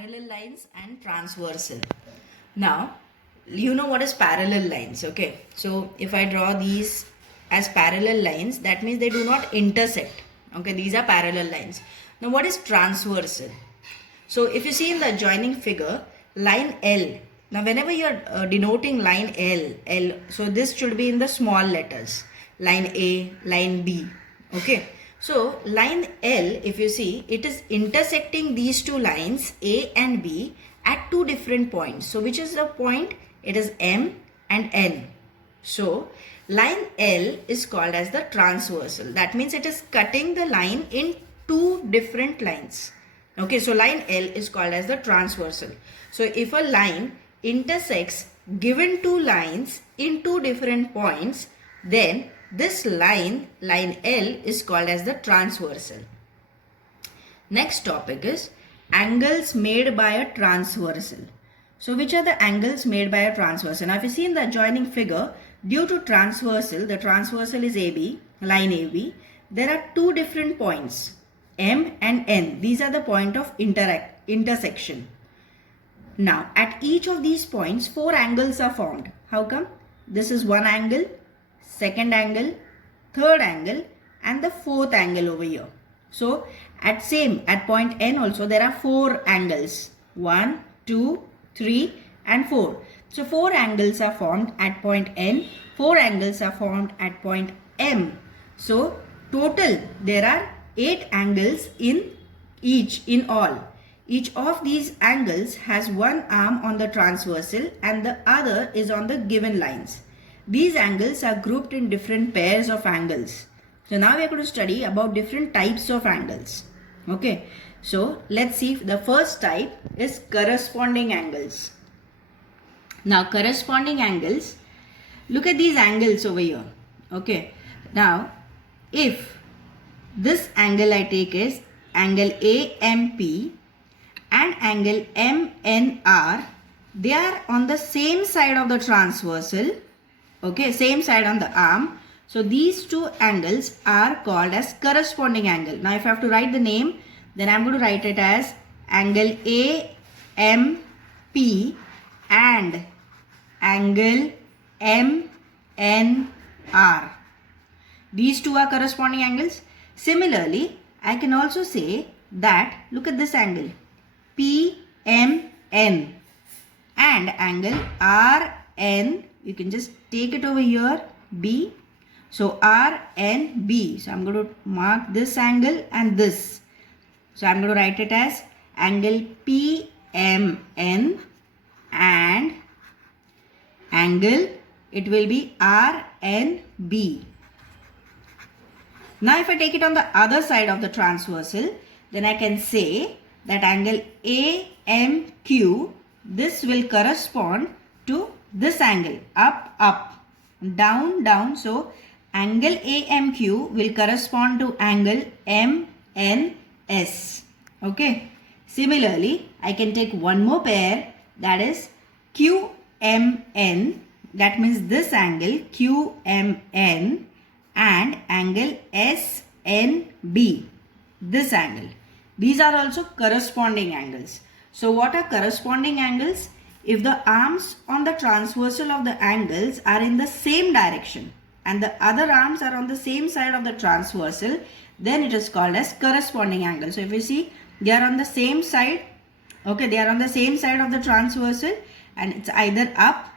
parallel lines and transversal. Now, you know what is parallel lines, okay? So, if I draw these as parallel lines, that means they do not intersect, okay? These are parallel lines. Now, what is transversal? So, if you see in the adjoining figure, line L. Now, whenever you are denoting line L, so this should be in the small letters. Line A, line B, okay? So, line L, if you see, it is intersecting these two lines A and B at two different points. So, which is the point? It is M and N. So, line L is called as the transversal. That means it is cutting the line in two different lines. Okay, so line L is called as the transversal. So, if a line intersects given two lines in two different points, then this line L, is called as the transversal. Next topic is angles made by a transversal. So which are the angles made by a transversal? Now if you see in the adjoining figure, due to transversal, the transversal is AB, line AB, there are two different points, M and N. These are the point of intersection. Now at each of these points, four angles are formed. How come? This is one angle, second angle, third angle, and the fourth angle over here. So at point N also there are four angles, 1, 2, 3 and 4. So 4 angles are formed at point N, 4 angles are formed at point M. So total there are 8 angles in all. Each of these angles has one arm on the transversal and the other is on the given lines. These angles are grouped in different pairs of angles. So now we are going to study about different types of angles. Okay. So let's see, the first type is corresponding angles. Now corresponding angles, look at these angles over here. Okay. Now if this angle I take is angle AMP and angle MNR, they are on the same side of the transversal. Okay, same side on the arm. So these two angles are called as corresponding angle. Now if I have to write the name, then I'm going to write it as angle AMP and angle MNR. These two are corresponding angles. Similarly, I can also say that, look at this angle, PMN and angle RN. You can just take it over here, B. So RNB. So I'm going to mark this angle and this. So I'm going to write it as angle PMN and angle, it will be RNB. Now if I take it on the other side of the transversal, then I can say that angle AMQ, this will correspond to this angle, up, up, down, down. So angle AMQ will correspond to angle MNS. Okay. Similarly, I can take one more pair, that is QMN. That means this angle QMN and angle SNB. This angle. These are also corresponding angles. So what are corresponding angles? If the arms on the transversal of the angles are in the same direction and the other arms are on the same side of the transversal, then it is called as corresponding angle. So if you see, they are on the same side, okay, they are on the same side of the transversal and it's either up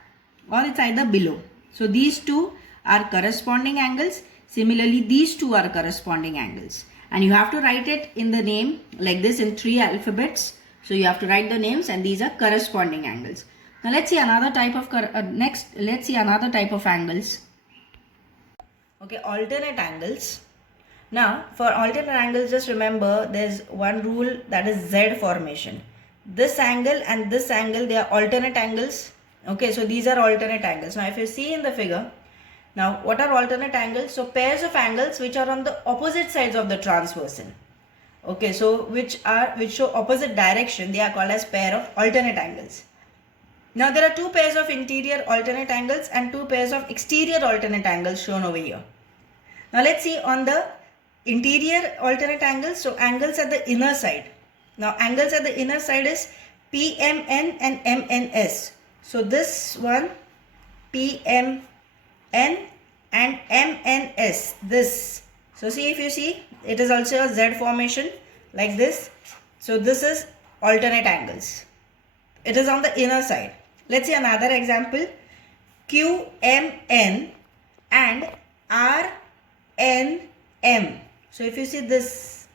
or it's either below. So these two are corresponding angles. Similarly, these two are corresponding angles. And you have to write it in the name like this in 3 alphabets. So you have to write the names and these are corresponding angles. Now let's see another type of another type of angles. Okay, alternate angles. Now for alternate angles, just remember there's one rule, that is Z formation. This angle and this angle, they are alternate angles. Okay, so these are alternate angles. Now if you see in the figure, now what are alternate angles? So pairs of angles which are on the opposite sides of the transversal. Okay, so which show opposite direction, they are called as pair of alternate angles. Now there are two pairs of interior alternate angles and two pairs of exterior alternate angles shown over here. Now let's see on the interior alternate angles. So angles at the inner side. Now angles at the inner side is PMN and MNS. So this one PMN and MNS, this. So see, if you see, it is also a Z formation like this. So this is alternate angles. It is on the inner side. Let's see another example. QMN and RNM. So if you see this,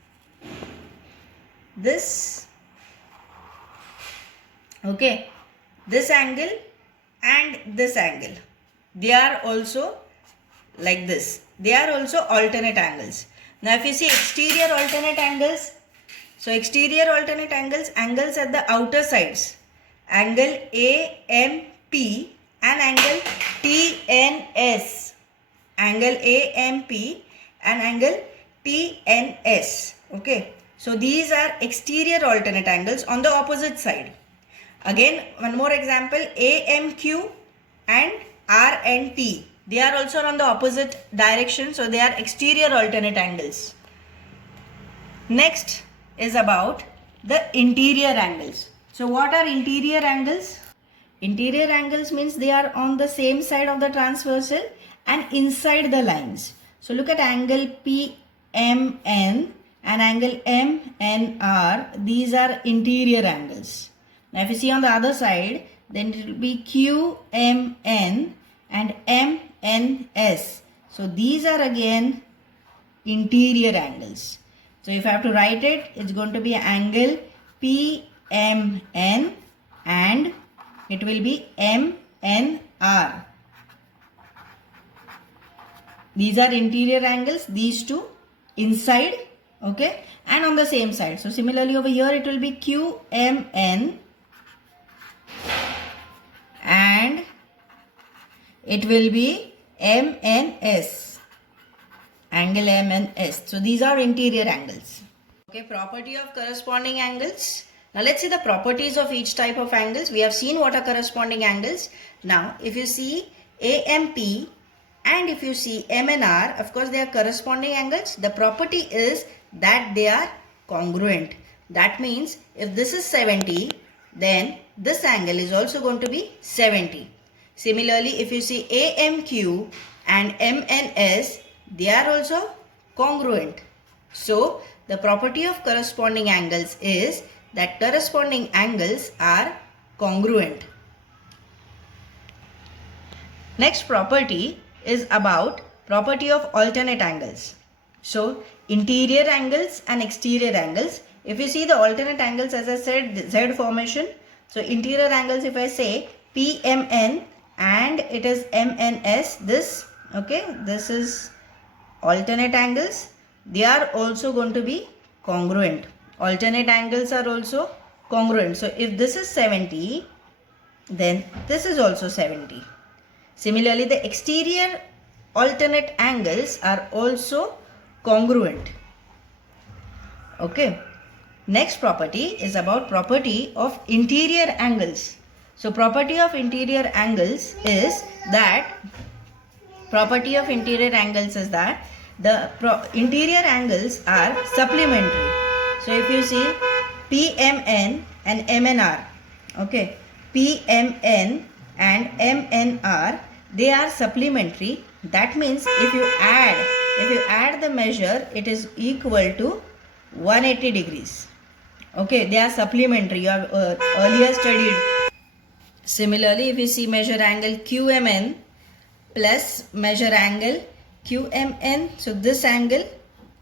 okay, this angle and this angle, they are also like this. They are also alternate angles. Now if you see exterior alternate angles, so exterior alternate angles, angles at the outer sides, angle AMP and angle TNS, angle AMP and angle TNS. Okay, so these are exterior alternate angles on the opposite side. Again, one more example, AMQ and RNT. They are also on the opposite direction, so they are exterior alternate angles. Next is about the interior angles. So what are interior angles? Interior angles means they are on the same side of the transversal and inside the lines. So look at angle PMN and angle MNR. These are interior angles. Now if you see on the other side, then it will be QMN and MNS. So these are again interior angles. So if I have to write it, it's going to be angle PMN and it will be MNR. These are interior angles, these two inside, okay, and on the same side. So similarly over here it will be QMN and it will be MNS, angle MNS. So these are interior angles. Okay, property of corresponding angles. Now let's see the properties of each type of angles. We have seen what are corresponding angles. Now if you see AMP and if you see MNR, of course they are corresponding angles. The property is that they are congruent. That means if this is 70, then this angle is also going to be 70. Similarly, if you see AMQ and MNS, they are also congruent. So the property of corresponding angles is that corresponding angles are congruent. Next property is about property of alternate angles. So interior angles and exterior angles. If you see the alternate angles, as I said, Z formation. So interior angles, if I say PMN and it is MNS, this, okay, this is alternate angles. They are also going to be congruent. Alternate angles are also congruent. So if this is 70, then this is also 70. Similarly, the exterior alternate angles are also congruent. Okay. Next property is about property of interior angles. So property of interior angles is that the interior angles are supplementary. So if you see PMN and MNR, okay, PMN and MNR, they are supplementary. That means if you add the measure, it is equal to 180 degrees. Okay, they are supplementary. You have earlier studied. Similarly, if you see measure angle QMN plus measure angle QMN, so this angle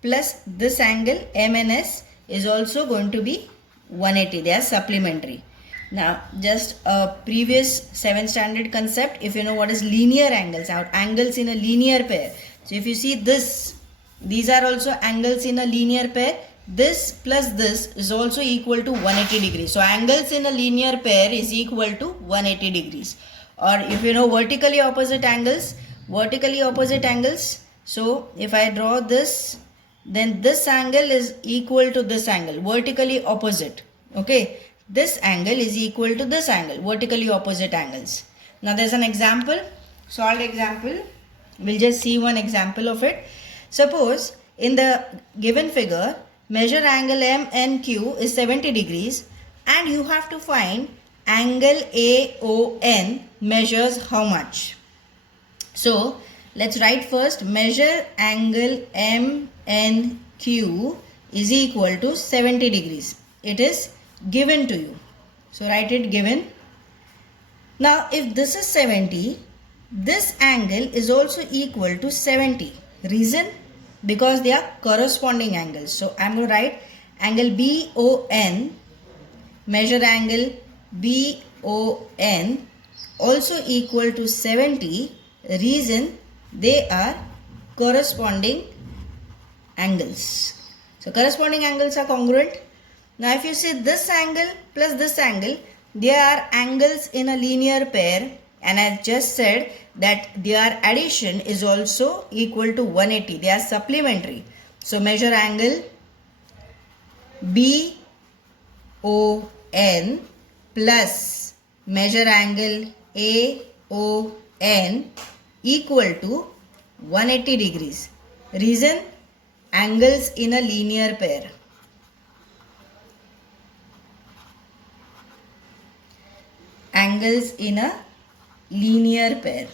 plus this angle MNS is also going to be 180. They are supplementary. Now, just a previous 7th standard concept, if you know what is linear angles, angles in a linear pair. So if you see this, these are also angles in a linear pair. This plus this is also equal to 180 degrees. So angles in a linear pair is equal to 180 degrees. Or if you know vertically opposite angles, so if I draw this, then this angle is equal to this angle, vertically opposite. Okay, this angle is equal to this angle, vertically opposite angles. Now there's an example, solved example. We'll just see one example of it. Suppose in the given figure, measure angle MNQ is 70 degrees and you have to find angle AON measures how much. So let's write first, measure angle MNQ is equal to 70 degrees. It is given to you. So write it given. Now if this is 70, this angle is also equal to 70. Reason? Because they are corresponding angles. So I am going to write angle BON, measure angle BON also equal to 70. Reason? They are corresponding angles. So corresponding angles are congruent. Now if you see this angle plus this angle, they are angles in a linear pair, and I just said that their addition is also equal to 180. They are supplementary. So measure angle BON plus measure angle AON equal to 180 degrees. Reason? Angles in a linear pair. Angles in a linear pair.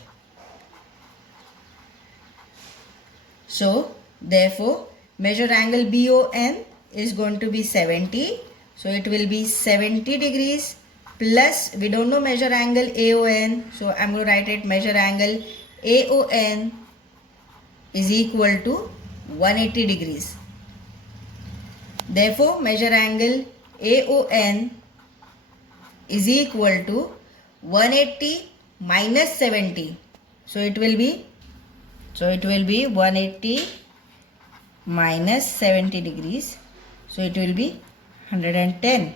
So therefore measure angle BON is going to be 70. So it will be 70 degrees plus, we don't know measure angle AON. So I am going to write it, measure angle AON is equal to 180 degrees. Therefore measure angle AON is equal to 180 minus 70. So it will be 180 minus 70 degrees. So it will be 110.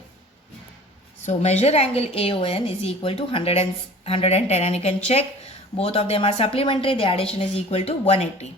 So measure angle AON is equal to 110, and you can check both of them are supplementary. The addition is equal to 180.